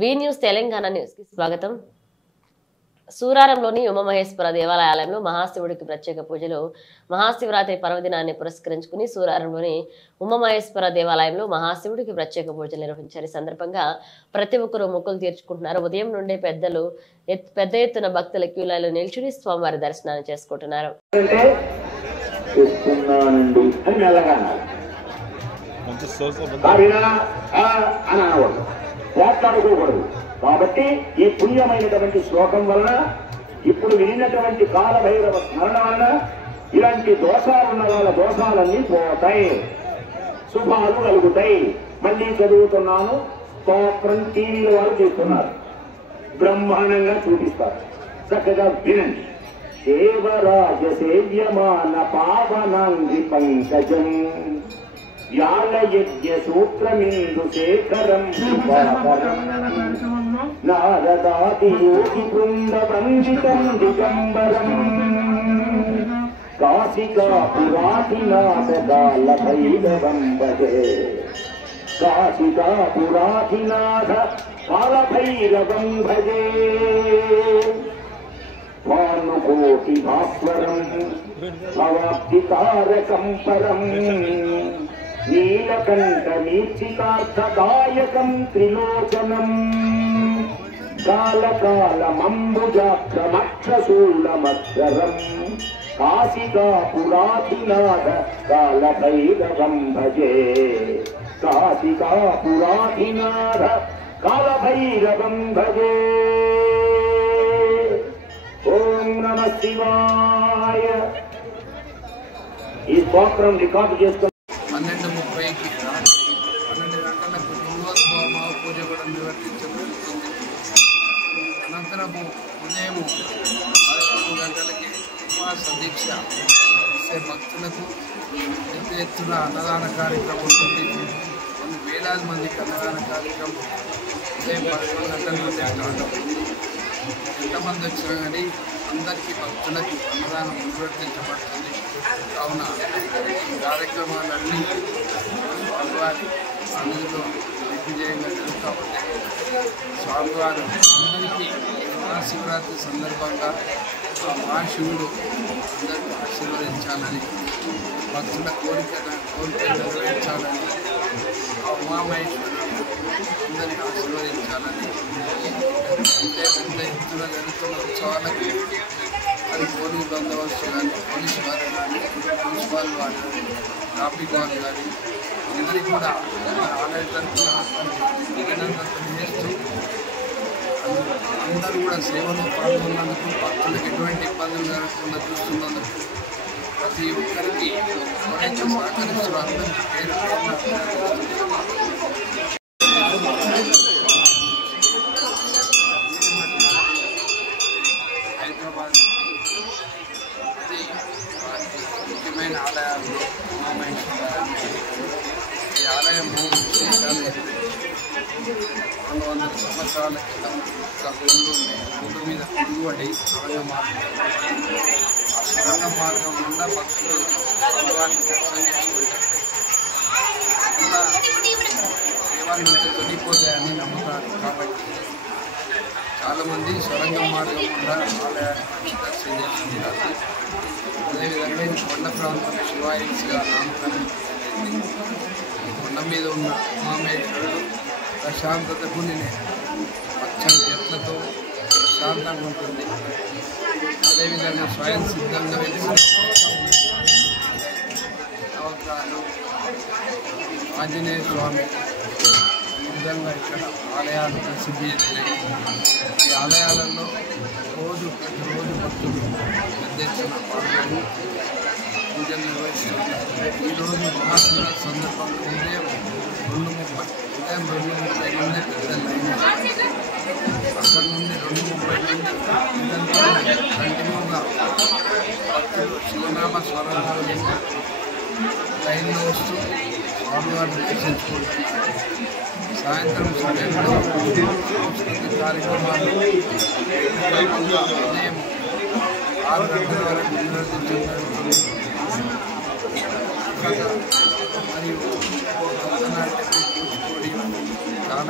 వి news Telangana news కి స్వాగతం. సూరారంలోని ఉమామహేశ్వర దేవాలయంలో మహాశివుడికి ప్రత్యేక పూజలు. మహాశివరాత్రి పర్వదినాన్ని పురస్కరించుకుని సూరారంలోని ఉమామహేశ్వర దేవాలయంలో మహాశివుడికి ప్రత్యేక పూజలు నిర్వహించారు. ఈ సందర్భంగా ప్రతి ఒక్కరూ మొక్కులు తీర్చుకుంటున్నారు. ఉదయం నుండే పెద్ద ఎత్తున భక్తుల క్యూలలో నిల్చుని స్వామివారి దర్శనాన్ని చేసుకుంటున్నారు. పోట్లాడుకోకూడదు. కాబట్టి ఈ పుణ్యమైనటువంటి శ్లోకం వలన ఇప్పుడు వినినటువంటి కాలభైరవ స్మరణ వలన ఇలాంటి దోషాలున్న వాళ్ళ దోషాలన్నీ పోతాయి, శుభాలు కలుగుతాయి. మళ్ళీ చదువుతున్నాను, స్తోత్రం టీవీల వారు చేస్తున్నారు, బ్రహ్మాండంగా చూపిస్తారు, చక్కగా వినండి. దేవరాజ సేవ్యమాన పావనాంగి పంకజం వ్యాళయజ్ఞ సూత్రమిందు శేఖరం నారదాది యోగి బృంద వందితం దిగంబరం కాశికా పురాధినాథ కాల భైరవం భజే కాశికా పురాధినాథ కాల భైరవం భజే భానుకోటి భాస్వరం భవాబ్దితారకం పరం నీలకంఠ నీచితార్థదాయకం త్రిలోచనం కాలకాలమంబుజాక్షమక్షశూలమక్షరం కాశికా పురాధినాథ కాలభైరవం భజే కాశికా పురాధినాథ కాలభైరవం భజే. ఓం నమః శివాయ. ఈ స్తోత్రం రికార్డు చేసుకుని 12:30కి 12 గంటలకు లింగోద్భవ పూజ కూడా నిర్వర్తించబడుతుంది. అనంతరము ఉదయం 11 గంటలకి ఉపవాస దీక్ష ఇచ్చే భక్తులకు పెద్ద ఎత్తున అన్నదాన కార్యక్రమం ఉంటుంది. కొన్ని వేలాది మందికి అన్నదాన కార్యక్రమం ఉదయం 11 గంటల నుండి స్టార్ట్ అవుతుంది. ఎంతమంది వచ్చినా కానీ అందరికీ భక్తులకి అన్నదానం నిర్వర్తించబడుతుంది. కావున ఈ కార్యక్రమాలన్నీ స్వామివారి సన్నిధిలో దిగ్విజయంగా జరుగుతూ ఉంటాయి. స్వామివారు అందరికీ మహాశివరాత్రి సందర్భంగా ఆ మహాశివుడు అందరికీ ఆశీర్వదించాలని, భక్తుల కోరికలు నెరవేర్చాలని, ఆ ఉమామహేశ్వరుడు అందరికీ ఆశీర్వదించాలని పెద్ద ఎత్తున జరుగుతున్న ఉత్సవాలకి అది పోలీసు బందోబస్తు కానీ, పోలీసు వారు కానీ, మున్సిపల్ వారు కానీ, ట్రాఫిక్ వారు కానీ అందరికీ కూడా ఆలయ తరఫున అభినందనలు చేస్తూ అందరూ కూడా సేవలో పాల్గొన్నందుకు, భక్తులకు ఎటువంటి ఇబ్బందులు జరగకుండా చూస్తున్నందుకు ప్రతి ఒక్కరికి ఎవరైతే సహకరిస్తారో అందరికీ పేరు హైదరాబాద్ అది ముఖ్యమైన ఆలయాల్లో ఉమామహేశ్వర ఈ ఆలయం 200 సంవత్సరాల క్రితం ఒక గుండు మీద తిరుగుబడి సొరంగ మార్గం, ఆ సొరంగ మార్గం గుండా భక్తులు భగవాన్ని దర్శనం చేసుకుంటారు. ఇలా దేవాలయం నుంచి తొలిపోతాయని నమ్ముతారు. కాబట్టి చాలామంది సొరంగ మార్గం గుండా ఆలయాన్ని దర్శనం చేసుకుంటారు. అదేవిధంగా ఇది కొండ ప్రాంతం శివాయిగా నామకరణం. కొండ మీద ఉన్న ఉమామహేశ్వరుడు ప్రశాంతతకు నేను పచ్చని చెట్లతో ప్రశాంతంగా ఉంటుంది. అదేవిధంగా స్వయం సిద్ధంగా వెలిసిన నవగ్రహాలు, ఆంజనేయ స్వామి ఈ విధంగా ఇక్కడ ఆలయాలు ప్రసిద్ధి చెందినాయి. ఈ ఆలయాలలో ప్రతిరోజు భక్తులు పెద్ద ఎత్తున పాల్గొని పూజలు నిర్వహిస్తున్నారు. ఈరోజు మహాశివరాత్రి సందర్భంగా ఉదయం 2:30 నుండి పెద్ద లైన్, అక్కడ నుండి 2:30 నుండి కంటిన్యూగా భక్తులు శివనామ స్వరాలు లైన్లో వస్తూ స్వామివారిని దర్శించుకుంటున్నారు. సాయంత్రం సమయంలో సాంస్కృతిక కార్యక్రమాలు ఉదయం 6 గంటల వరకు నిర్వర్తించబడుతుంది. మరియు భరతనాట్యం, కూచిపూడి, గాన